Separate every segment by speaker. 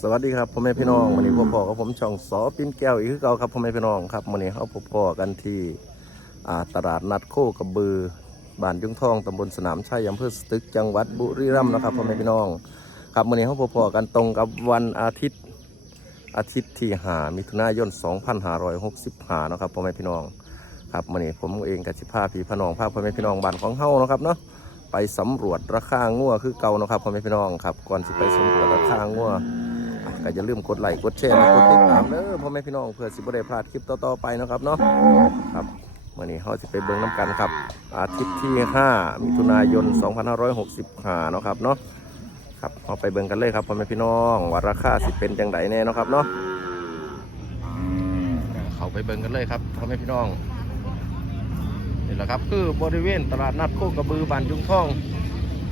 Speaker 1: สวัสดีครับพ่อแม่พี่น้องวันนี้พ่อพ่อกับผมช่องสอปิ้นแก้วอีกคือเก่าครับพ่อแม่พี่น้องครับวันนี้เขาพบพ่อกันที่ ตลาดนัดโคกระบือบ้านยุ้งทองตำบลสนามชัยอำเภอสตึกจังหวัดบุรีรัมย์นะครับพ่อแม่พี่น้อง ครับวันนี้เขาพบพ่อกันตรงกับวันอาทิตย์อาทิตย์ที่หามิถุนายน 2565นะครับพ่อแม่พี่น้องครับวันนี้ผมเองกับสิพาพี่พน้องพาพ่อแม่พี่น้องบ้านของเฮานะครับเนาะไปสำรวจราคางัวคือเก่านะครับพ่อแม่พี่น้องครับก่อนสิไปสำรวจราคางัวอะก็อย่าลืมกดไลค์กดแชร์กดติดตามเด้อพ่อแม่พี่น้องเพื่อสิบได้พลาดคลิปต่อๆไปนะครับเนาะครับ วันนี้เราจะไปเบิ่งน้ำกันครับ อาทิตย์ที่ 5 มิถุนายน 2565เนาะครับเนาะครับเราไปเบิ่งกันเลยครับพ่อแม่พี่น้องว่าราคาสิเป็นจังไดแน่เนาะครับเนาะเขาไปเบิ่งกันเลยครับพ่อแม่พี่น้องนี่แหละครับคือบริเวณตลาดนัดโคกระบือบ้านยุงทอง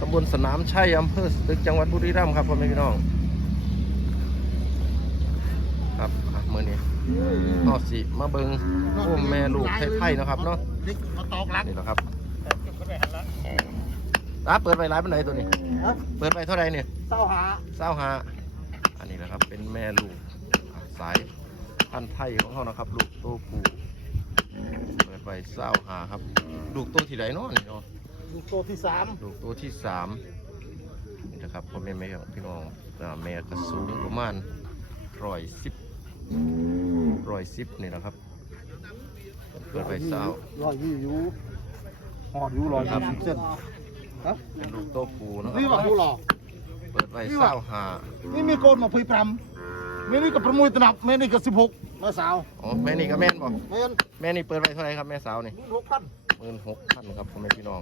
Speaker 1: ตำบลสนามชัยอำเภอสตึกจังหวัดบุรีรัมย์ครับพ่อแม่พี่น้องครับ มื่อนี้นอสิมาเบิงร่มแม่ลูกไทยๆเนาะครับเนาะ
Speaker 2: นี่มาตอกหลัก
Speaker 1: นี่แหละครับตาเปิดไปร้ายเป็นไหนตัวนี้ เปิดไปเท่าไหรเนี่ย
Speaker 2: เศร้าหา
Speaker 1: เศร้าหาอันนี้แหละครับ เป็นแม่ลูกอะสายพันธุ์ไทยของเขานะครับ ลูกโตผูเปิดไปเศร้าหาครับ ลูกโตที่ไหนเนาะนี่เนาะ
Speaker 2: ลูกตัวที่สาม
Speaker 1: ลูกตัวที่สามนี่นะครับพ่อแม่แม่พี่น้องอ่าแม่กระสูงประมาณร้อยสิบ ร้อยสิบนี่นะครับ เปิดไปเศร้า
Speaker 2: ลอยอยู่อยู่หอดอยู่ลอยยี่สิบเส้นครับ
Speaker 1: เป็นลูกโตปูนะค
Speaker 2: นี่
Speaker 1: รั
Speaker 2: ว่า
Speaker 1: บ
Speaker 2: ผู้หล่อ
Speaker 1: เปิดไปเศร้าหา
Speaker 2: นี่มีโกนมาพุยพรำแม่นี่ก็ประมุยตนับแม่นี่ก็สิบหกแม่สาว
Speaker 1: อ๋อแม่นี่ก็แม่นบ่
Speaker 2: แม่น
Speaker 1: แม่นี่เปิดไปเท่าไหรครับแม่สาวนี่
Speaker 2: หกพัน
Speaker 1: หมื่นหกพันครับพ่อแม่พี่น้อง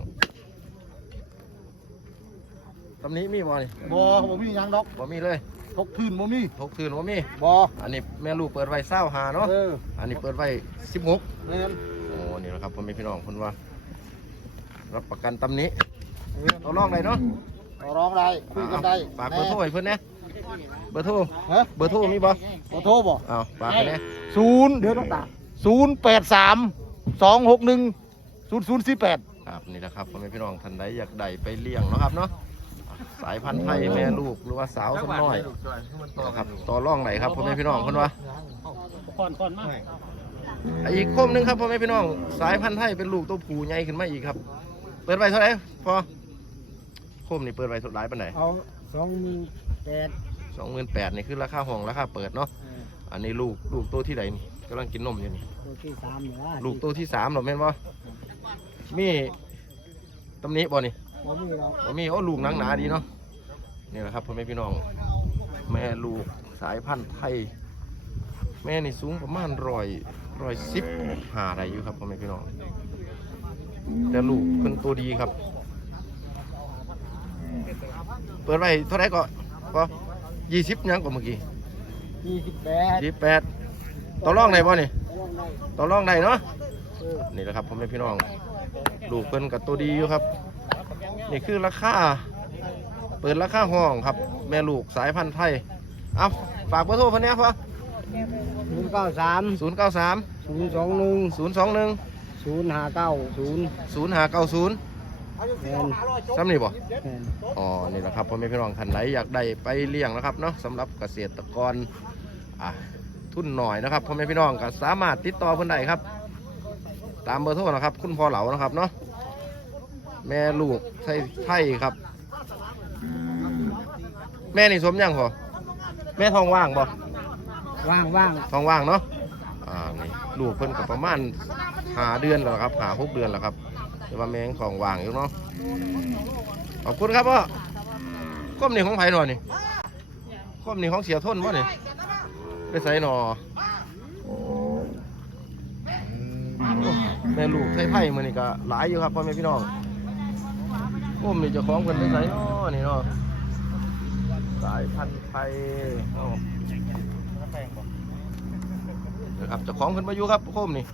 Speaker 1: ตำนี้มีบ่นี่
Speaker 2: บ่บ่มีหยังดอก
Speaker 1: บ่มีเลย
Speaker 2: ทกพื้นบ่มี
Speaker 1: ทกคืนบ่มี
Speaker 2: บ่
Speaker 1: อันนี้แม่ลูกเปิดไว้เศร้าหาเนาะ
Speaker 2: เออ
Speaker 1: อันนี้เปิดไว้สิบหก
Speaker 2: แม่น
Speaker 1: โอ้นี่แหละครับพ่อแม่พี่น้องคนว่า รับประกันตำนี้
Speaker 2: แม่น
Speaker 1: เราลองได้เนาะ
Speaker 2: ต่อร้องได้คุยกันได้
Speaker 1: ฝากเบอร์โทรให้เพื่อนนะเบอร์โทร
Speaker 2: ฮะ
Speaker 1: เบอร์โทรมีบ่
Speaker 2: บ่โทรบ่
Speaker 1: อ้าวฝากไปนะ
Speaker 2: ศูนย์เดี๋ยวต้องตาศูนย์แปดสามสองหกหนึ่งศูนย์ศูนย์สี่แปด
Speaker 1: ครับนี่แหละครับพ่อแม่พี่น้องท่านใดอยากได้ไปเลี้ยงเนาะครับเนาะ สายพันธุ์ไทยแม่ลูกหรือว่าสาวสมน้อยนะครับต่อร่องไหนครับพ่อแม่พี่น้องคนว่า
Speaker 2: ก่อนก่อนมา
Speaker 1: อะอีกคมหนึงครับพ่อแม่พี่น้อง สายพันธุ์ไทยเป็นลูกตัวผู้ใหญ่ขึ้นมาอีกครับ เปิดไปเท่าไหร่พอคมนี่เปิดไปสุดหลายปานไหน
Speaker 2: เอาสองหมื่นแปด
Speaker 1: สองหมื่นแปดนี่คือราคาห้องราคาเปิดเนาะอันนี้ลูกลูกตัวที่ไหนนี่กำลังกินนมอยู่นี่
Speaker 2: ตัวที่สามเหรอ
Speaker 1: ลูกตัวที่สามหรอแม่นบ่มีตำหนี้บ่นี่
Speaker 2: บ่มีเรา
Speaker 1: บ่มีโอ้ลูกหนังหนาดีเนาะนี่แหละครับพ่อแม่พี่น้อง แม่ลูกสายพันธุ์ไทย แม่นี่สูงประมาณร้อยร้อยสิบหาอะไรอยู่ครับพ่อแม่พี่น้องแต่ลูกเพิ่นตัวดีครับ เปิดไว้เท่าไหร่ก็พอยี่สิบยังกว่าเมื่อกี้
Speaker 2: ยี่สิบแปด
Speaker 1: ยี่สิบแปดต่อรองได้บ่นี่
Speaker 2: ลองได้
Speaker 1: ต่อรองได้เนาะ
Speaker 2: เออ
Speaker 1: นี่แหละครับพ่อแม่พี่น้อง ลูกเพิ่นกับตัวดีอยู่ครับ นี่คือราคาเปิดราคาห้องครับ แม่ลูกสายพันธุ์ไทยเอาฝากเบอร์โทรพันนี้พอ
Speaker 2: ศูนย์เก้าสาม
Speaker 1: ศูนย์เก้าสาม
Speaker 2: ศูนย์สองหนึ่ง
Speaker 1: ศูนย์สองหนึ่ง
Speaker 2: ศูนย์ห้าเก้าศูนย์
Speaker 1: ศูนย์ห้าเก้าศูนย์
Speaker 2: แมน
Speaker 1: ซ้ำนี่บ่
Speaker 2: แมน
Speaker 1: อ๋อ นี่แหละครับพ่อแม่พี่น้องท่านไหนอยากได้ไปเลี้ยงนะครับเนาะสำหรับเกษตรกรอะทุนหน่อยนะครับพ่อแม่พี่น้องก็สามารถติดต่อเพิ่นได้ครับ ตามเบอร์โทรนะครับ คุณพ่อเหลานะครับเนาะ แม่ลูกไทยไทยครับ แม่นี่สมยังพอแม่ท้องว่างบ่
Speaker 2: ว่างว่าง
Speaker 1: ท้องว่างเนาะอ่านี่ลูกเพิ่นก็ประมาณหาเดือนแล้วครับหาหกเดือนแล้วครับแต่ว่าแม่ยังของว่างอยู่เนาะขอบคุณครับพ่อก้มนี่ของไผ่หน่อยนี่ก้มนี่ของเสียทนบ่นี่ไปใส่หนอแม่ลูกไทยไผ่มือนี่ก็หลายอยู่ครับพ่อแม่พี่น้อง ก้มนี่จะคล้องกันไปใส่นาะนี่เนาะสายพันธุ์ไทยเนาะนะครับจะคล้องกันมาอยู่ครับโค้มนี่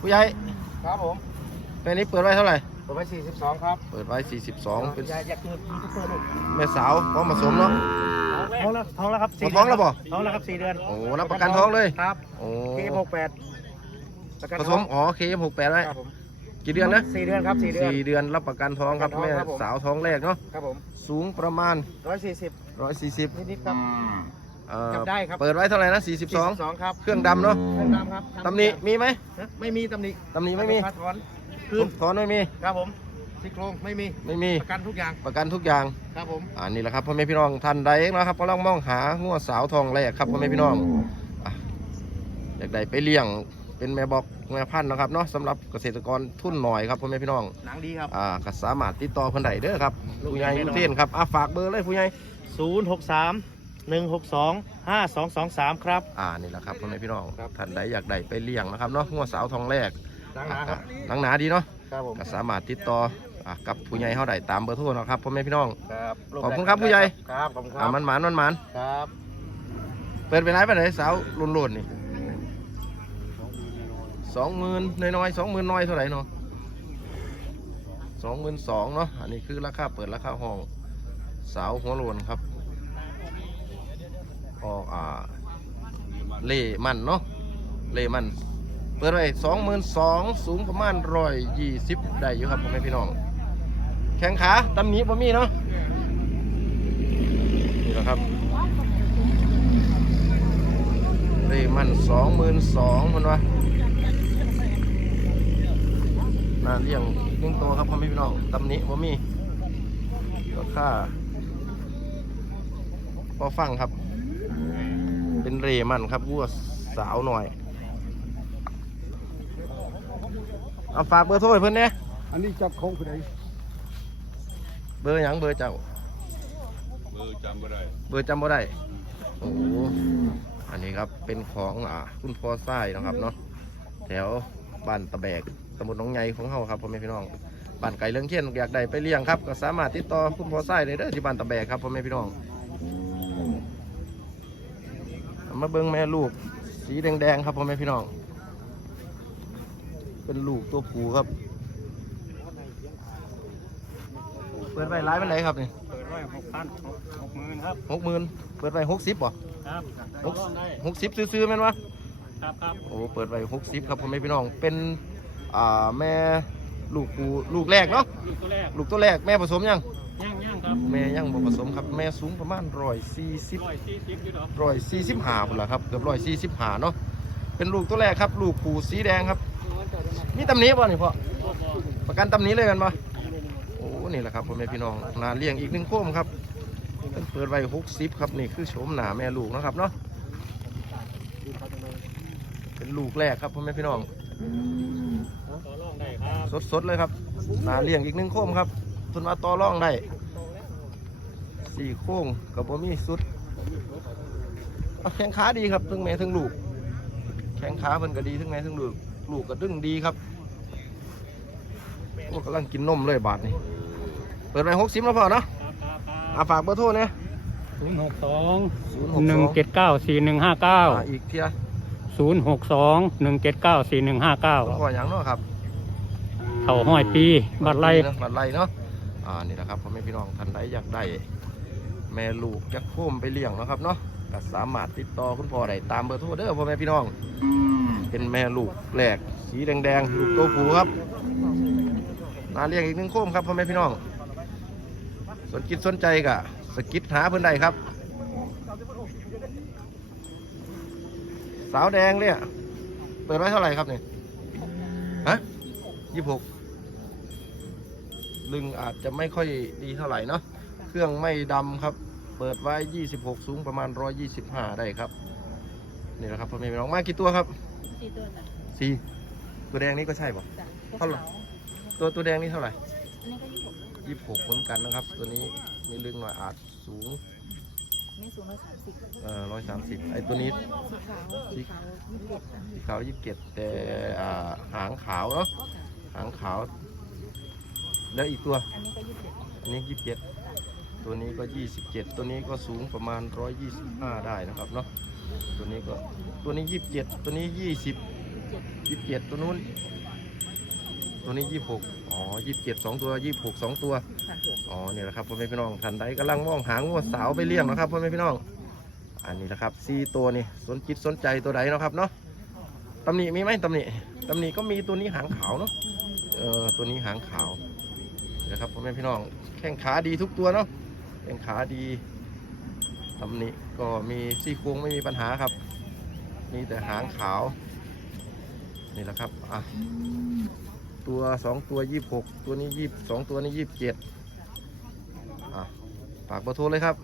Speaker 1: ผู้ใหญ่
Speaker 2: ครับผม
Speaker 1: ในนี้เปิดไว้เท่าไหร่
Speaker 2: เปิดไว้องครับ
Speaker 1: เปิดไว้สี่สิบส
Speaker 2: องเป็น
Speaker 1: แม่สาวพร้อมผสมเนาะ
Speaker 2: ท้องแล้วท้องแล้วครับ
Speaker 1: หมดท้องแล้วบ่
Speaker 2: ท้องแล้วครับสี่เดือน
Speaker 1: โอ้รับประกันท้องเลย
Speaker 2: ครับ
Speaker 1: โอ้
Speaker 2: เคหกแปดประกัน
Speaker 1: ผส
Speaker 2: ท้อง
Speaker 1: มอ๋อเคม68ไว้
Speaker 2: ครับผม
Speaker 1: กี่เดือนนะ
Speaker 2: สี่เดือนครับสี่เดือน
Speaker 1: สี่เดือนรับประกันท้องครับ
Speaker 2: ประกันท้อง
Speaker 1: แม่
Speaker 2: ครับผม
Speaker 1: สาวท้องแรกเนาะ
Speaker 2: ครับผม
Speaker 1: สูงประมาณ
Speaker 2: ร้อยสี่สิบ
Speaker 1: 140
Speaker 2: นิดๆครับ
Speaker 1: เอ่อ
Speaker 2: จับได้ครับ
Speaker 1: เปิดไว้เท่าไหร่นะ
Speaker 2: สอง
Speaker 1: 42
Speaker 2: ครับ
Speaker 1: เครื่องดำเนาะ
Speaker 2: เครื่องดำครับ
Speaker 1: ตำหนิมีไหม
Speaker 2: ฮะไม่มีตำหนิ
Speaker 1: ตำหนิไม่มี
Speaker 2: พัดถอน
Speaker 1: คืนถอนไม่มี
Speaker 2: ครับผม ซี่โครงไม่มี
Speaker 1: ไม่มี
Speaker 2: ประกันทุกอย่าง
Speaker 1: ประกันทุกอย่าง
Speaker 2: ครับผม
Speaker 1: อ่านี่แหละครับพ่อแม่พี่น้องท่านใดนะครับกำลังมองหางัวสาวทองแรกครับพ่อแม่พี่น้องอะอยากได้ไปเลี้ยงเป็นแม่บอกแม่พันธุ์นะครับเนาะสำหรับเกษตรกรทุนหน่อยครับพ่อแม่พี่น้อง
Speaker 2: หนังดีครับ
Speaker 1: อ่าก็สามารถติดต่อเพิ่นได้เด้อครับ
Speaker 2: ลูก
Speaker 1: ผู้ใหญ่
Speaker 2: แม่
Speaker 1: อ
Speaker 2: น้อย
Speaker 1: ยุเทนครับอะฝากเบอร์เลยผู้ใหญ่
Speaker 2: ศูนย์หกสามหนึ่งหกสองห้าสองสองสามครับ
Speaker 1: อ่านี่แหละครับพ่อแม่พี่น้อง
Speaker 2: ครับ
Speaker 1: ท่านใดอยากได้ไปเลี้ยงนะครับเนาะงัวสาวทองแรก
Speaker 2: หนังหนาครับ
Speaker 1: หนังหนาดีเนาะ
Speaker 2: ครับผม
Speaker 1: ก็สามารถติดต่อ อะกับผู้ใหญ่เฮาได้ตามเบอร์โทรนะครับพ่อแม่พี่น้อง
Speaker 2: ครับ
Speaker 1: ขอบคุณครับผู้ใหญ่
Speaker 2: ครับขอบคุณค
Speaker 1: อ่า
Speaker 2: รับ
Speaker 1: มันหมานมันหมาน
Speaker 2: ครับ
Speaker 1: เปิดไปไหนไปไหนสาวรุ่นๆนี่สองหมื่นน้อยๆสองหมื่นน้อยเท่าไหร่เนาะสองหมื่นสองเนาะอันนี้คือราคาเปิดราคาห้องสาวหัวโลนครับออกอ่าเล่มันเนาะเล่มัน เปิดไปสองหมื่นสองสูงประมาณร้อยยี่สิบได้อยู่ครับพ่อแม่พี่น้อง แข้งขาตำหนิบ่มีเนาะนี่แหละครับเร่มันสองหมื่นสองมันวะน่าเลี้ยงเลี้ยงโตครับพ่อแม่พี่น้องตำหนิว่มีราคาพอฟังครับ เป็นเรมันครับวัวสาวหน่อยเอาฝากเบอร์โทรให้เพื่อนเนี่ย
Speaker 2: อันนี้จับคงคือไหน
Speaker 1: เบอร์หยังเบอร์เจ้า
Speaker 3: เบอร์จำไม่ได้
Speaker 1: เบอร์จำบ่ได้ โอ้โหอันนี้ครับ เป็นของอ่าคุณพ่อไส้นะครับเนาะ แถวบ้านตะแบกตำบลหนองไงของเฮาครับพ่อแม่พี่น้อง บ้านไก่เลี้ยงเทียนอยากได้ไปเลี้ยงครับ ก็สามารถติดต่อคุณพ่อไส้ได้เด้อที่บ้านตะแบกครับพ่อแม่พี่น้องเอามาเบิ่งแม่ลูก สีแดงๆครับพ่อแม่พี่น้อง เป็นลูกตัวผู้ครับ เปิดไว้ร้ายเป็นไรครับนี่
Speaker 2: เปิดไว้หกพันหกหมื่นครับ
Speaker 1: หกหมื่นเปิดไว้หกสิบบ่
Speaker 2: ครับ
Speaker 1: หกหกสิบซื้อๆแม่นวะ
Speaker 2: ครับครับ
Speaker 1: โอ้เปิดไว้หกสิบครับพ่อแม่พี่น้องเป็นอ่าแม่ลูกปูลูกแรกเนาะ
Speaker 2: ลูกตัวแรก
Speaker 1: ลูกตัวแรกแม่ผสมยัง
Speaker 2: ย่างย่างครับ
Speaker 1: แม่ยังบ่ผสมครับแม่สูงประมาณร้อยสี่สิบ
Speaker 2: ร้อยสี่สิบอยู่ดอก
Speaker 1: ร้อยสี่สิบห้าพุ่นละครับเกือบร้อยสี่สิบห้าเนาะเป็นลูกตัวแรกครับ ลูกปูสีแดงครับมีตำหนิบ่นี่พ่อประกันตำหนิเลยกันบ่โอ้ นี่แหละครับพ่อแม่พี่น้องนาเลี้ยงอีกหนึ่งโคมครับเปิดไว้หกสิบครับนี่คือโฉมหน้าแม่ลูกนะครับเนาะเป็นลูกแรกครับพ่อแม่พี่น้อง
Speaker 2: ต่อรองได้ครับ
Speaker 1: สดเลยครับนาเลี้ยงอีกหนึ่งโค้มครับทุนมาต่อร่องได้สี่โค้งกับบ่มีสุดแข้งขาดีครับทั้งแม่ทั้งลูกแข้งขาเพิ่นก็ดีทั้งแม่ทั้งลูกลูกก็ดึงดีครับโอ้กำลังกินนมเลยบาทนี่ เปิดไปหกสิบแล้วพอเนาะ
Speaker 2: ครับครับครับ
Speaker 1: อาฝากเบอร์โทรเนี่ย
Speaker 2: ศูนย์หกสอง
Speaker 1: ศูนย์หก
Speaker 2: ห
Speaker 1: ส
Speaker 2: นึ่ง
Speaker 1: อง
Speaker 2: เจ็ดเก้าสี่หนึ่งห้าเก้า
Speaker 1: อีกเทีย
Speaker 2: ศูนย์หกสองหนึ่งเจ็ดเก้าสี่หนึ่งห้าเก้า
Speaker 1: ขออย่างเนาะครับ
Speaker 2: เท่าห้อยปีบัตรไล่
Speaker 1: เนาะบัตรไล่เนาะอ่านี่แหละครับพ่อแม่พี่น้องท่านใดอยากได้แม่ลูกจักโค้มไปเลี้ยงเนาะครับเนาะก็สามารถติดต่อคุณพ่อได้ตามเบอร์โทรเด้อพ่อแม่พี่น้อง เป็นแม่ลูกแหลกสีแดงๆ ลูกโตผูครับนาเลี้ยงอีกหนึ่งโค้มครับพ่อแม่พี่น้อง สนจิตสนใจกะสกิดหาเพื่อนใดครับ สาวแดงเนี่ย เปิดไว้เท่าไหร่ครับเนี่ยฮะยี่หกลึงอาจจะไม่ค่อยดีเท่าไหร่เนาะเครื่องไม่ดำครับ เปิดไว้ 26 สูงประมาณ 125 ได้ครับ นี่แหละครับพ่อแม่พี่น้องมากี่ตัวครับ
Speaker 4: สี่ตัวจ้ะ
Speaker 1: สี่ตัวแดงนี่ก็ใช่ป่ะ
Speaker 4: จ้ะพวก
Speaker 1: เท่าไหร่
Speaker 4: เขา
Speaker 1: ตัวตัวแดงนี่เท่าไหร่
Speaker 4: อันนี้ก็ยี่สิบหก
Speaker 1: ยี่สิบหกเหมือนกันนะครับ ตัวนี้มีลึงหน่อยอาจสูง
Speaker 4: นี่สูงร้อยสามสิบ
Speaker 1: เอ่อร้อยสามสิบไอ้ตัวนี้
Speaker 4: สีขาวสีขาวยี่สิบเจ็ดจ้ะ
Speaker 1: สีขาวยี่สิบเจ็ดแต่อ่าหางขาวเนาะหางขาว แล้วอีกตัว
Speaker 4: อันนี้ก็ยี่สิบเจ็ด
Speaker 1: อันนี้ยี่สิบเจ็ดตัวนี้ก็ยี่สิบเจ็ดตัวนี้ก็สูงประมาณร้อยยี่สิบห้าได้นะครับเนาะตัวนี้ก็ตัวนี้ยี่สิบเจ็ดตัวนี้ยี่สิบ
Speaker 4: เจ็ด
Speaker 1: ยี่สิบเจ็ดตัวนู้น ตัวนี้ยี่สิบหกอ๋อยี่สิบเจ็ดสองตัวยี่สิบหกสองตัว
Speaker 4: ค่ะ
Speaker 1: อ๋อนี่แหละครับพ่อแม่พี่น้องท่านใดกำลังมองหางัวสาวไปเลี้ยงนะครับพ่อแม่พี่น้อง อันนี้แหละครับสี่ตัวนี่สนจิตสนใจตัวใดเนาะครับเนาะตำหนิมีไหมตำหนิตำหนิก็มีตัวนี้หางขาวเนาะ เออตัวนี้หางขาวนี่นะครับพ่อแม่พี่น้อง แข้งขาดีทุกตัวเนาะ แข้งขาดีตำหนิก็มีซี่โครงไม่มีปัญหาครับ มีแต่หางขาว นี่แหละครับ อะ ตัวสองตัวยี่หกตัวนี้ยี่สองตัวนี้ยี่สิบเจ็ดอะฝากเบอร์โทรเลยครับ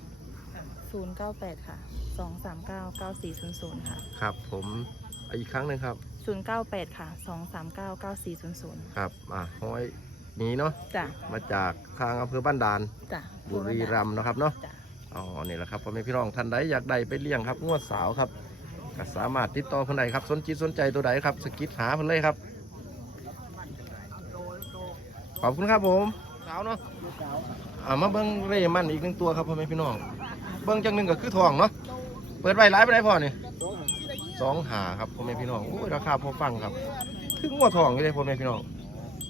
Speaker 4: ศูนย์เก้าแปดค่ะสองสามเก้าเก้าสี่ศูนย์ศูนย์ค่ะ
Speaker 1: ครับ ผมอีกครั้งหนึ่งครับ
Speaker 4: ศูนย์เก้าแปดค่ะสองสามเก้าเก้าสี่ศูนย์ศูนย์
Speaker 1: ครับอะห้อยนี้เนาะ
Speaker 4: จ้ะ
Speaker 1: มาจากทางอำเภอบ้านด่าน
Speaker 4: จ้ะ
Speaker 1: บุรีรัมย์เนาะครับเนาะ
Speaker 4: จ้ะ
Speaker 1: อ๋อนี่แหละครับพ่อแม่พี่น้องท่านใดอยากได้ไปเลี้ยงครับงวดสาวครับก็สามารถติดต่อเพิ่นใดครับสนจิตสนใจตัวใดครับสกิดหาเพิ่นเลยครับ ขอบคุณครับผมสาวเนาะอ่ามาเบิ้งเรมันอีกหนึ่งตัวครับพ่อแม่พี่น้อง เบิ้งจังหนึ่งก็คือทองเนาะ เปิดไว้หลายไปไหนพ่อนี่สองหาครับพ่อแม่พี่น้องโอ้ยราคาพอฟังครับคืองวดทองอยู่เลยพ่อแม่พี่น้อง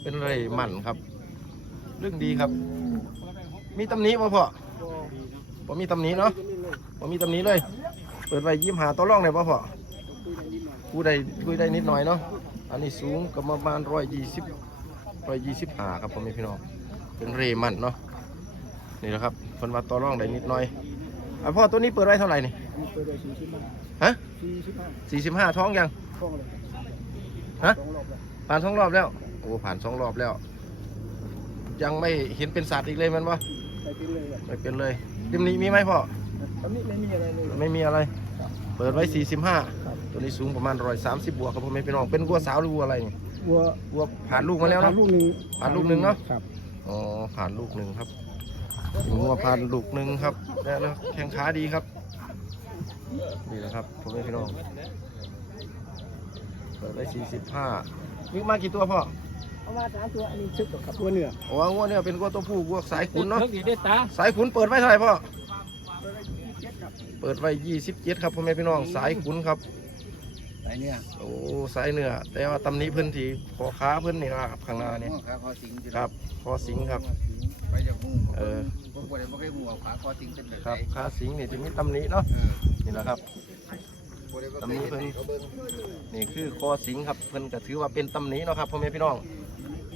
Speaker 1: เป็นเรมันครับ เรื่องดีครับ มีตำหนิป่ะพ่อผมมีตำหนิเนาะผมมีตำหนิเลย เปิดไว้ยิ้มหาตัวร่องได้ป่ะพ่อคุยได้คุยได้นิดหน่อยเนาะ อันนี้สูงก็ประมาณร้อยยี่สิบ ร้อยยี่สิบหาครับผมมีพี่น้องเป็นเรมันเนาะนี่แหละครับเพิ่นว่าตัวร่องได้นิดหน่อยอะพ่อตัวนี้เปิดไว้เท่าไหร่นี่
Speaker 2: เปิดได้สี่สิบห้า
Speaker 1: ฮะ
Speaker 2: สี่สิบห้า
Speaker 1: สี่สิบห้าท้องยัง
Speaker 2: กล้องเลย
Speaker 1: ฮะ
Speaker 2: สองรอบแล้ว
Speaker 1: ผ่านสองรอบแล้วโอ้ผ่านสองรอบแล้ว ยังไม่เห็นเป็นสัตว์อีกเลยแมันวะ
Speaker 2: ไปกินเลยอะ
Speaker 1: ไม่เป็นเลยติมนี้มีไหมพ่อ
Speaker 2: ตอนนี้ไม่มีอะไรเลย
Speaker 1: ไม่มีอะไรเปิดไว้45ตัวนี้สูงประมาณ130บวกครับพ่อแม่พี่น้องเป็นวัวสาวหรือวัวอะไรนี่
Speaker 2: วัว
Speaker 1: วัวผ่านลูกมาแล้ว
Speaker 2: ผ่า
Speaker 1: เนาะ
Speaker 2: นลูกหนึ่ง
Speaker 1: ผ่านลูกหนึ่งเนอะ
Speaker 2: ครับ
Speaker 1: อ๋อผ่านลูกหนึ่งครับวัวผ่านลูกหนึ่งครับแล้วแล้วแข้งขาดีครับนี่แหละครับพ่อแม่พี่น้องเปิดไว้45มีมากี่ตัวพ่อ
Speaker 2: เอามาสามตัวอันนี้ชึกกับตัวเนื้อ
Speaker 1: โอ้วัวเนี่ยเป็นวัวตัวผู้วัวสายขุนเนาะ
Speaker 2: เลิกดีได้ตา
Speaker 1: สายขุนเปิดไว้เท่าไหร่พ่อ เปิดไว้27ครับพ่อแม่พี่น้อง สายขุนครับ
Speaker 2: ไอ เนี่ย
Speaker 1: โอ้สายเนื้อแต่ว่าตำหนี้เพิ่นที่คอขาเพิ่นนี่นะครับข้างหน้านี่
Speaker 5: ขาคอสิง
Speaker 1: ครับคอสิงครับ
Speaker 5: ไปจากหู
Speaker 1: เออ
Speaker 5: ผมบ่ได้บ่เคยหูว่าขาคอสิงเป็นแบบ
Speaker 1: ครับ
Speaker 5: ไหน
Speaker 1: ขาสิงนี่จะมีตำหนี้เนาะ
Speaker 5: เออ
Speaker 1: นี่แหละครับ
Speaker 5: บ่ได้บ่
Speaker 1: ตำห
Speaker 5: เค
Speaker 1: นี้
Speaker 5: ย
Speaker 1: เพิ่น
Speaker 5: เห็นเขาเบิ่ง
Speaker 1: นี่คือคอสิงครับเพิ่นก็ถือว่าเป็นตำหนี้เนาะครับพ่อแม่พี่น้อง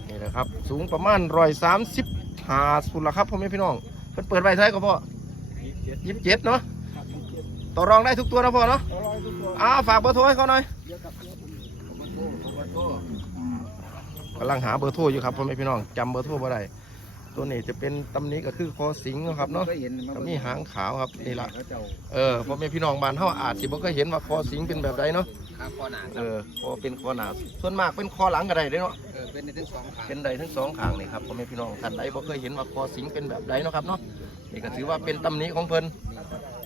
Speaker 1: นี่แหละครับ สูงประมาณร้อยสามสิบห้าสุดละครับพ่อแม่พี่น้องเพิ่นเปิดไว้เท่าไหร่ก็พ่อยี่สิบเจ็ดเนาะ ต่อรองได้ทุกตัวนะพ่อเนาะอ้าวฝากเบอร์โทรให้เขาหน่อย
Speaker 5: ผมก็โทษผมก็โทษ
Speaker 1: กำลังหาเบอร์โทรอยู่ครับพ่อแม่พี่น้องจำเบอร์โทรบ่ได้ตัวนี้จะเป็นตำหนี้ก็คือคอสิงเนาะครับเนาะ
Speaker 5: เคยเห็น
Speaker 1: ก็มีหางขาวครับนี่ละ
Speaker 5: เขาเจ้า
Speaker 1: เออพ่อแม่พี่น้องบ้านเฮาอาจสิบ่เคยเห็นว่าคอสิงเป็นแบบใดเนาะ
Speaker 5: ขาคอหนา
Speaker 1: เออคอเป็นคอหนาส่วนมากเป็นคอหลังก็ได้เด้เนาะ
Speaker 5: เออเป็นในทั้งสองขา
Speaker 1: เป็นใดทั้งสองข้างนี่ครับพ่อแม่พี่น้องท่านใดบ่เคยเห็นว่าคอสิงเป็นแบบใดเนาะครับเนาะนี่ก็ถือว่าเป็นตำหนิของเพิ่น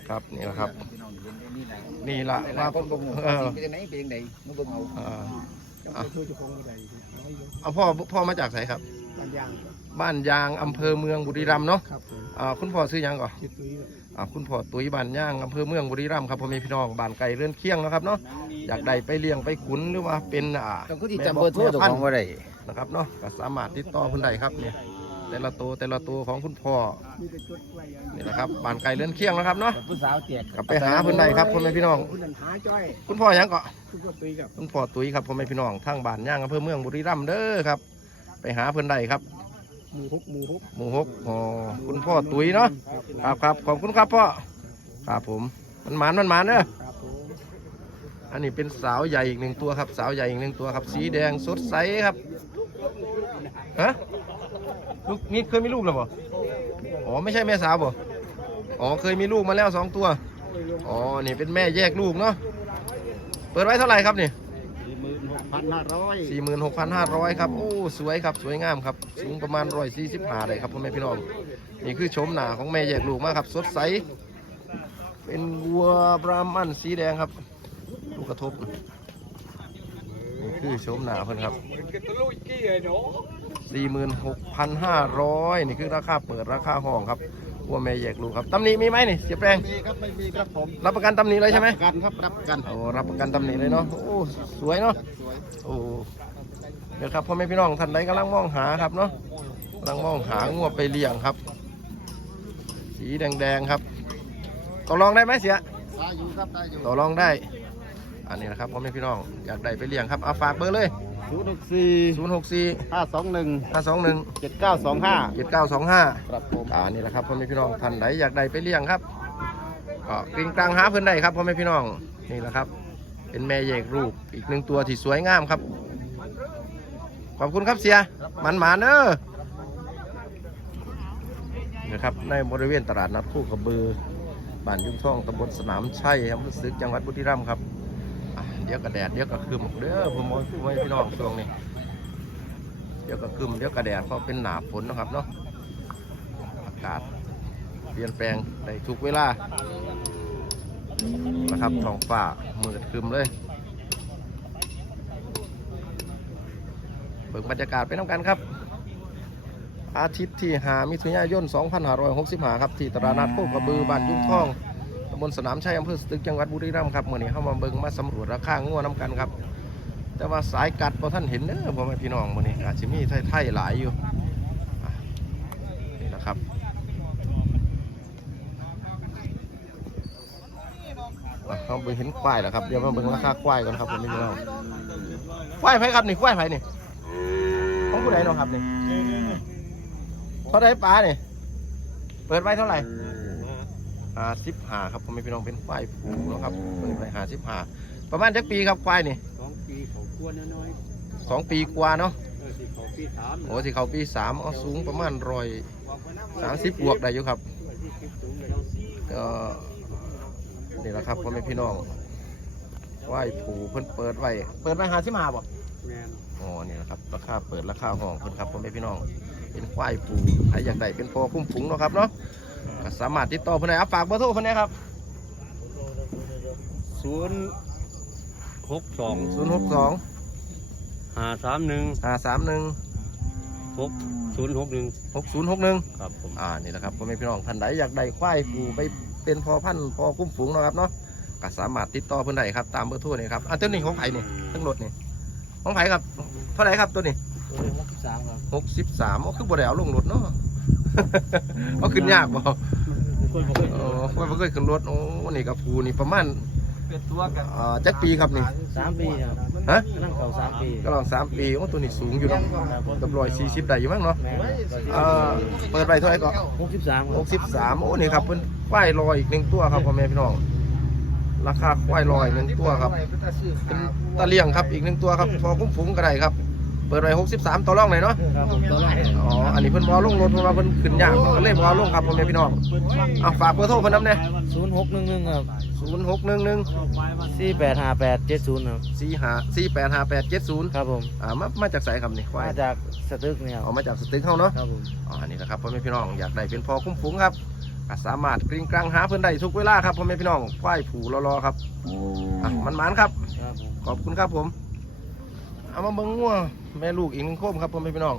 Speaker 1: ครับนี่แหละครับ
Speaker 5: พี่น้องเห็นได้นี่ไหน
Speaker 1: นี่ละ
Speaker 5: หลา
Speaker 1: ว่าย
Speaker 5: คนบ่ฮู้
Speaker 1: เอ
Speaker 5: ว่า
Speaker 1: อ
Speaker 5: สิเป็นจังไดเป็นจังไดมาเบิ่งเอา
Speaker 1: เออ
Speaker 2: จะไปช่วยเจ้าของอะไรไม่ยก
Speaker 1: เอาพ่อพ่อมาจากไสครับ
Speaker 2: บางอย่าง
Speaker 1: บ้านยางอำเภอเมืองบุรีรัมย์เนาะ
Speaker 2: ครับผม
Speaker 1: อ่าคุณพ่อซื้อหยังก่อน
Speaker 2: จิตตุ้ยเลย
Speaker 1: อ่าคุณพ่อตุ้ยบ้านย่างอำเภอเมืองบุรีรัมย์ครับพ่อแม่พี่น้องบ้านไก่เรือนเคียงนะครับเนาะอยากได้ไปเลี้ยงไปขุนหรือว่าเป็นอ่า
Speaker 5: ต้องคือที่จำเบอร์โทรเจ้าของบ่ได้
Speaker 1: นะครับเนาะก็สามารถติดต่อเพิ่นได้ครับเนี่ย แต่ละตัวแต่ละตัวของคุณพ่อ
Speaker 2: มีแต่จดไว้อย่าง
Speaker 1: นี่แหละครับบ้านไก่เรือนเคียงนะครับเนาะ
Speaker 5: ผู้สาวแจก
Speaker 1: กลับไปหาเพิ่นได้ครับพ่อแม่พี่น้อง
Speaker 2: คุณนันหาจ้อย
Speaker 1: คุณพ่อหยังก็
Speaker 2: คุณก็ตุ้ยกับ
Speaker 1: คุณพ่อตุ้ยครับพ่อแม่พี่น้องทางบ้านย่างอำเภอเมืองบุรีรัมย์เด้อครับ ไปหาเพิ่นได้ครับ
Speaker 2: หมูฮกหมูฮก
Speaker 1: หมู่หกอ๋อคุณพ่อตุ้ยเนาะครับครับขอบคุณครับพ่อครับผมมันหมานมันหมานเด้อ
Speaker 2: ครับผม
Speaker 1: อันนี้เป็นสาวใหญ่อีกหนึ่งตัวครับ สาวใหญ่อีกหนึ่งตัวครับ สีแดงสดใสครับฮะ ลูกนี่เคยมีลูกหรือเปล่าอ๋อไม่ใช่แม่สาวบ่อ๋อเคยมีลูกมาแล้วสองตัว อ๋อ นี่เป็นแม่แยกลูกเนาะ เปิดไว้เท่าไหร่ครับนี่
Speaker 2: สี่หมื่นหกพันห้าร้อย
Speaker 1: สี่หมื่นหกพันห้าร้อยครับ โอ้ สวยครับ สวยงามครับ สูงประมาณร้อยสี่สิบห้าเลยครับพ่อแม่พี่น้อง นี่คือโฉมหน้าของแม่แยกลูกมากครับ สดใส เป็นวัวบราหมันสีแดงครับ ลูกกระทบ นี่คือโฉมหน้าเพิ่นครับ สี่หมื่นหกพันห้าร้อยนี่คือราคาเปิดราคาห้องครับวัวแม่แยกลูกครับตำหนิมีไหมนี่เสียแปลง
Speaker 2: มีครับไม่มีครับผม
Speaker 1: รับประกันตำหนิเลยใช่ไหม
Speaker 2: รับประกันครับรับประกัน
Speaker 1: โอ้รับประกันตำหนิเลยเนาะโอ้สวยเนาะ
Speaker 2: สวย
Speaker 1: โอ้เดี๋ยวครับพ่อแม่พี่น้องท่านใดกำลังมองหาครับเนาะกำลังมองหางัวไปเลี้ยงครับ สีแดงๆครับต่อรองได้ไหมเสีย
Speaker 2: ได้อยู่ครับได้อยู่
Speaker 1: ต่อรองได้ อันนี้นะครับพ่อแม่พี่น้องอยากได้ไปเลี้ยงครับเอาฝากเบอร์เลย
Speaker 2: ศูนย์หกสี่
Speaker 1: 0 6 4
Speaker 2: ห้าสองหนึ่ง
Speaker 1: 5 2 1
Speaker 2: เจ็ดเก้าสองห้า
Speaker 1: 7 9 2 5
Speaker 2: ครับผม
Speaker 1: อ่านี่แหละครับพ่อแม่พี่น้องท่านใดอยากได้ไปเลี้ยงครับก็กริ้งกลางหาเพื่อนได้ครับพ่อแม่พี่น้องนี่แหละครับ เป็นแม่แยกรูปอีกหนึ่งตัวที่สวยงามครับ ขอบคุณครับเสียมันหมาเนอะนะครับในบริเวณตลาดนัดคู่กระบือบ้านยุ่งท่องตำบลสนามชัยอำเภอซึกจังหวัดบุรีรัมย์ครับอะ เดี๋ยวกระแดดเดี๋ยวกระคืมเด้อพ่อแม่พ่อแม่พี่น้องช่วงนี้เดี๋ยวกระคืมเดี๋ยวกระแดดเพราะเป็นหนาฝนนะครับเนาะอากาศเปลี่ยนแปลงในทุกเวลานะครับท้องฟ้ามืดคึมเลยเบิกบรรยากาศไปน้ำกันครับ อาทิตย์ที่หามิถุนายน 2565 ครับ ที่ตลาดนัดโคกระบือบ้านยุ่งทอง ลสนามชัยอำเภอสตึกจังหวัดบุรีรัมย์ครับเมื่อนี้เข้ามาเบิ่งมาสำรวจราคางัวน้ำกันครับ แต่ว่าสายกัดพอท่านเห็นเด้อพ่อแม่พี่น้องเมื่อนี้อาจจะมีไทยๆหลายอยู่นี่นะครับเราไปเห็นควายแล้วครับเดี๋ยวมาเบิ่งราคาควายก่อนครับผมนี่น้องควายไผ่ครับนี่ควายไผ่นี่ของผู้ใดเนาะครับนี่เท่าไรปลาเนี่ยเปิดไว้เท่าไหร่ ห้าสิบห้าครับผมไม่พี่น้องเป็นควายผูเนาะครับเปิดไว้ห้าสิบห้าประมาณจักปีครับควายนี่
Speaker 5: สองปีเขากวนน้อย
Speaker 1: สองปีกว่าเนาะ
Speaker 5: ๆเออสิเขาปีสาม
Speaker 1: โอ้สิเขาปีสามเอาสูงประมาณร้อยสามสิบบวกได้อยู่ครับ
Speaker 5: ที่สิบสูงเลย
Speaker 1: ก็นี่แหละครับพ่อแม่พี่น้องไหว้ผูเพิ่นเปิดไว้เปิดไว้หาสิมาบ่
Speaker 5: แมน
Speaker 1: อ๋อนี่แหละครับราคาเปิดราคาห้องเพิ่นครับพ่อแม่พี่น้อง เป็นควายผูใครอยากได้เป็นพอคุ้มฝูงเนาะครับเนาะ ก็สามารถติดต่อเพิ่นได้เอาฝากเบอร์โทรเพิ่นได้ครับ
Speaker 5: ศูนย์หกสอง
Speaker 1: 062
Speaker 5: ห้าสามหนึ่ง
Speaker 1: 531
Speaker 5: หกศูนย์หกหนึ่ง
Speaker 1: 6061
Speaker 5: ครับผม
Speaker 1: อ่านี่แหละครับพ่อแม่พี่น้องท่านใดอยากได้ควายผูไปเป็นพอพันธุ์พอคุ้มฝูงเนาะครับเนาะก็สามารถติดต่อเพิ่นได้ครับตามเบอร์โทรนี่ครับอะตัวนี้ของไผนี่ทั้งรถนี่ของไผครับเท่าไหร่ครับตัวนี้
Speaker 5: ตัวนี้หกสิบสามครับ
Speaker 1: หกสิบสามอ๋อคือบ่ได้เอาลงรถเนาะ เอาขึ้นยากบ่
Speaker 5: คนบอก
Speaker 1: เออค่อยบ่เคยขึ้นรถโอ้นี่กับภูนี่ประมาณ
Speaker 5: เป็นตัวกัน
Speaker 1: อ่าจักปีครับนี่
Speaker 5: สามปีครับ
Speaker 1: ฮะ
Speaker 5: นั่งเก่าสามปี
Speaker 1: ก็ลองสามปีโอ้ตัวนี้สูงอยู่เนาะกับร้อยสี่สิบได้อยู่มั้งเนาะ
Speaker 5: แม่
Speaker 1: เอ่อเปิดไปเท่าไหร่ก็
Speaker 5: หกสิบสาม
Speaker 1: หกสิบสามโอ้นี่ครับเพิ่นควายลอยอีกหนึ่งตัวครับพ่อแม่พี่น้องราคาควายลอยหนึ่งตัวครับเป็นตะเลี่ยงครับอีกหนึ่งตัวครับพอคุ้มฝูงก็ได้ครับ เปิดไปหกสิบสามต่อรองเลยเนาะ
Speaker 5: ครับผมตัวแรก
Speaker 1: อ๋ออันนี้เพิ่นบอลงรถเพราะว่าเพิ่นขึ้นยากก็เลยบอลงครับพ่อแม่พี่น้องเอาฝากเบอร์โทรเพิ่นนำเนี่ย
Speaker 5: ศูนย์หกหนึ่งหนึ่งครับ
Speaker 1: ศูนย์หกหนึ่งหนึ่ง
Speaker 5: สี่แปดห้าแปดเจ็ดศูนย์ครับ
Speaker 1: สี่ห้าสี่แปดห้าแปดเจ็ดศูนย์
Speaker 5: ครับผม
Speaker 1: อ่ามามาจากไสครับนี่ควาย
Speaker 5: มาจากสตึกเนี่ยค
Speaker 1: เอา
Speaker 5: รับ
Speaker 1: มาจากสตึกเฮาเนาะ
Speaker 5: ครับผม
Speaker 1: อ๋ออันนี้นะครับพ่อแม่พี่น้องอยากได้เป็นพอคุ้มฝูงครับก็สามารถกริ้งกลางหาเพิ่นได้ทุกเวลาครับพ่อแม่พี่น้องควายผูรอๆครับอะมันหมานครับ
Speaker 5: ครับผม
Speaker 1: ขอบคุณครับผม เอามาเบิ่งงัว แม่ลูกอีกหนึ่งโคมครับพ่อแม่พี่น้อง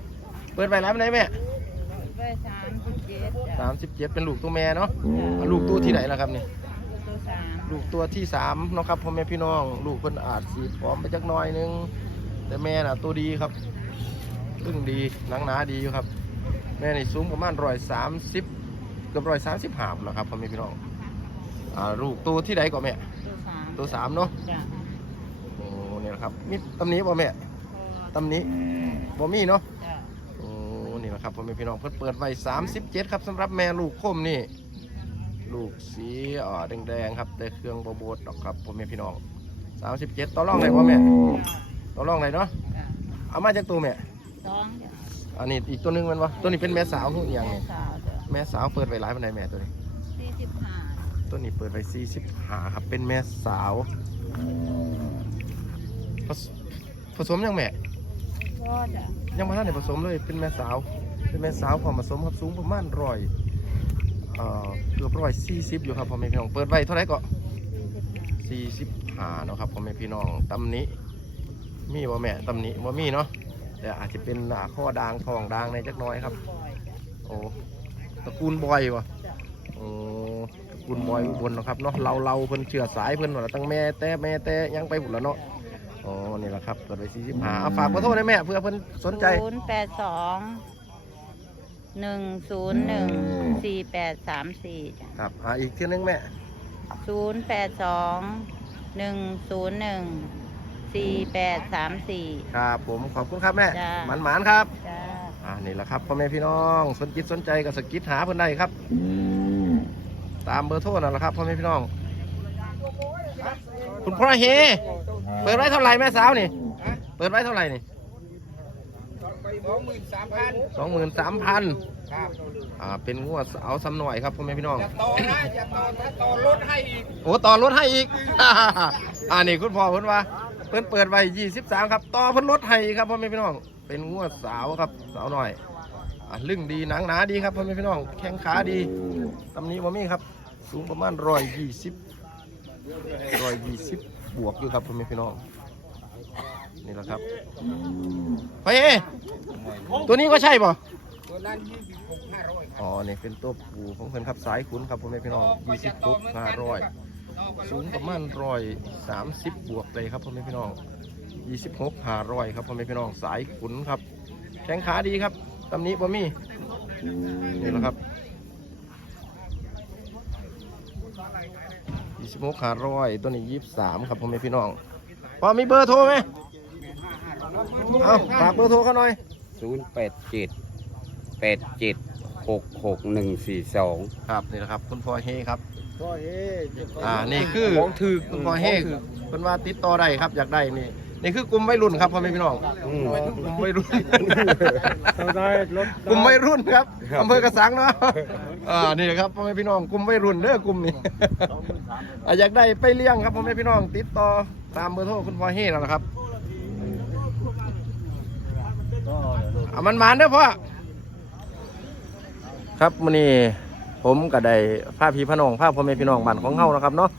Speaker 1: เปิดไปแล้วไหนแม่
Speaker 4: ไปสามสิบเจ็ด
Speaker 1: สามสิบเจ็ดเป็นลูกตัวแม่เนาะเอาลูกตัวที่ไหนล่ะครับนี่
Speaker 4: ตัวสาม
Speaker 1: ลูกตัวที่สามเนาะครับพ่อแม่พี่น้อง ลูกเพิ่นอาจสีพร้อมไปจักหน่อยนึง แต่แม่น่ะตัวดีครับตึงดีหนังหนาดีอยู่ครับ แม่นี่สูงประมาณร้อยสามสิบเกือบร้อยสามสิบห้าแล้วครับพ่อแม่พี่น้องอ่าลูกตัวที่ไหนก่อนแม่
Speaker 4: ตัวสาม
Speaker 1: ตัวสามเนาะ
Speaker 4: จ้ะ
Speaker 1: โอ้เนี่ยนะครับมีตำหนี้บ่แม่
Speaker 4: พอ
Speaker 1: ตำหนี้บ่มีเนาะ
Speaker 4: จ้ะ
Speaker 1: โอ้นี่แหละครับพ่อแม่พี่น้องเพิ่นเปิดไว้37 ครับสำหรับแม่ลูกคมนี่ ลูกสีอ่าแดงๆครับแต่เครื่องบ่โบดดอกครับพ่อแม่พี่น้อง37ต่อรองได้บ่แม่
Speaker 4: จ้ะ
Speaker 1: ต่อรองได้เนาะ
Speaker 4: จ้ะ
Speaker 1: เอามาจากตัวแม่
Speaker 4: สองจ้ะ
Speaker 1: อันนี้อีกตัวหนึงแมันบ่ตัวนี้เป็นแม่สาวทุกอย่าง
Speaker 4: แม่
Speaker 1: นี่
Speaker 4: สาวจ้ะ
Speaker 1: แม่สาวเปิดไว้หลายปานใดแม่ตัวนี้
Speaker 4: สี่สิบห้า
Speaker 1: ตัวนี้เปิดไว้45ครับเป็นแม่สาวผสผสมยังแม่
Speaker 4: พ่อจ้ะ
Speaker 1: ยังไม่ทันได้ผสมเลยเป็นแม่สาว เป็นแม่สาวพอผสมครับสูงประมาณร้อยเอ่อเกือบร้อยสี่สิบอยู่ครับพ่อแม่พี่น้องเปิดไว้เท่าไหร่ก็
Speaker 4: สี่สิบห้า
Speaker 1: สี่สิบห้าเนาะครับพ่อแม่พี่น้องตำนี้มีบ่แม่ตำนี้บ่มีเนาะแต่อาจจะเป็นอ่าข้อด่างทองด่างในจักน้อยครับ โอ้ตระกูลบอยวะ
Speaker 4: จ้ตระ
Speaker 1: คุณบอยอุบลเนาะครับเนาะเราเราเพิ่นเชื่อสายเพิ่นว่าตั้งแม่แต่แม่แต่ยังไปหุ่นแล้วเนาะ อ๋อนี่แหละครับเปิดไปสี่สิบห้าเอาฝากขอโทษนะแม่เพื่อเพิ่นสนใจ
Speaker 6: ศูนย์แปดสองหนึ่งศูนย์หนึ่งสี่แปดสามสี่จ้ะ
Speaker 1: ครับอ่าอีกทีนึงแม่
Speaker 6: ศูนย์แปดสองหนึ่งศูนย์หนึ่งสี่แปดสามสี่
Speaker 1: ครับผมขอบคุณครับแม่
Speaker 6: จ้า
Speaker 1: หมันหมานๆครับ
Speaker 6: จ้า
Speaker 1: อ่านี่แหละครับพ่อแม่พี่น้องสนจิตสนใจก็สกิดหาเพิ่นได้ครับ ตามเบอร์โทรนั่นแหละครับพ่อแม่พี่น้อง คุณพ่อเฮ เปิดไว้เท่าไหร่แม่สาวนี่ เปิดไว้เท่าไหร่นี่
Speaker 2: สองหมื่นสามพัน
Speaker 1: สองหมื่นสามพัน
Speaker 2: ครับ
Speaker 1: อ่าเป็นงวดเอาซ้ำหน่อยครับพ่อแม่พี่น้อง
Speaker 2: จะต่อนะจะต่อถ้าต่อรถให้อีก
Speaker 1: โอ้ต่อรถให้อีกอ่านี่คุณพ่อเพิ่นว่าเพิ่นเปิดไว้ยี่สิบสามครับ ต่อเพิ่นลดให้อีกครับพ่อแม่พี่น้อง เป็นงวดสาวครับสาวหน่อยอ่าลึงดีหนังหนาดีครับพ่อแม่พี่น้อง แข้งขาดีตำนี้บ่มีครับ สูงประมาณร้อยยี่สิบร้อยยี่สิบ บวกอยู่ครับพ่อแม่พี่น้องนี่แหละครับไปเอตัวนี้ก็ใช่ป่ะ
Speaker 2: ตัวนั้นยี่สิบหกห้าร้อย
Speaker 1: อ๋อนี่เป็นตัวปูของเพิ่นครับสายขุนครับพ่อแม่พี่น้องยี่สิบหกห้าร้อยสูงประมาณร้อยสามสิบบวกเลยครับพ่อแม่พี่น้องยี่สิบหกหาร้อยครับพ่อแม่พี่น้องสายขุนครับแข้งขาดีครับตำหนี้บ่มีนี่แหละครับ ยี่สิบหกหาร้อยตัวนี้ยี่สิบสามครับพ่อแม่พี่น้องพอมีเบอร์โทรไหมเอาฝากเบอร์โทรเขาหน่อย
Speaker 7: ศูนย์แปดเจ็ดแปดเจ็ดหกหกหนึ่งสี่สอง
Speaker 1: ครับนี่แหละครับ คุณพ่อเฮครับ
Speaker 2: ก็เฮ้
Speaker 1: อ่านี่คือ
Speaker 7: ของถือ
Speaker 1: คุณพ่อเฮเป็นว่าติดต่อได้ครับอยากได้นี่ นี่คือกลุ่มวัยรุ่นครับพ่อแม่พี่น้องกลุ่มวัยรุ่น
Speaker 2: ได้รถ
Speaker 1: กลุ่มวัยรุ่นครับอำเภอกระสังเนาะอ่านี่ครับพ่อแม่พี่น้องกลุ่มวัยรุ่นเด้อกลุ่มนี้อ่าอยากได้ไปเลี้ยงครับพ่อแม่พี่น้อง ติดต่อตามเบอร์โทรคุณพ่อเฮนั่นแหละครับอ่ามันหมานเด้อพ่อครับมื้อนี้ผมก็ได้พาพี่พน้องพาพ่อแม่พี่น้องบ้านของเฮานะครับเนาะ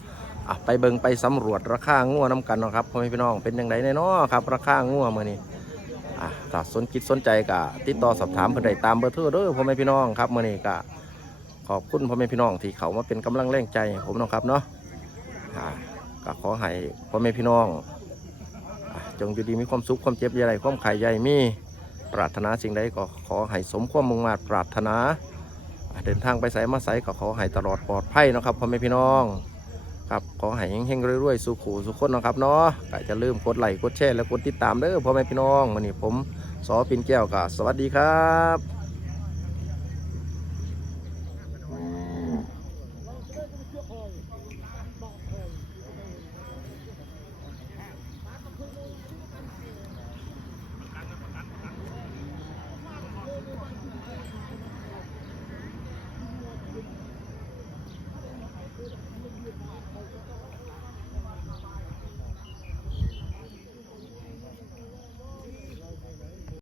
Speaker 1: อะไปเบิงไปสำรวจราคางัวน้กันนะครับพ่อแม่พี่น้องเป็นยังไงแน่นาะครับ ราคางัวมื้อนี้อะถ้าสนคิดสนใจก็ติดต่อสอบถามเพิ่นได้ตามเบอร์โทรเด้อพ่อแม่พี่น้องครับมื้อนี้ก็ขอบคุณพ่อแม่พี่น้องที่เขามาเป็นกำลังแรงใจผมนะครับเนาะอ่าก็ขอให้พ่อแม่พี่น้องอะจงอยู่ดีมีความสุขความเจ็บอย่าไรความไข่ใหญ่มีปรารถนาสิ่งใดก็ขอให้สมความมุ่งมา่ปรารถนา เดินทางไปไสมาไสก็ขอให้ตลอดปลอดภัยนะครับพ่อแม่พี่น้อง ครับขอให้เฮงๆรวยๆสุขูสุขคนนะครับเนาะก็จะลืมกดไลค์กดแชร์และกดติดตามเด้อพ่อแม่พี่น้องวันนี้ผมสอปินแก้วกับสวัสดีครับ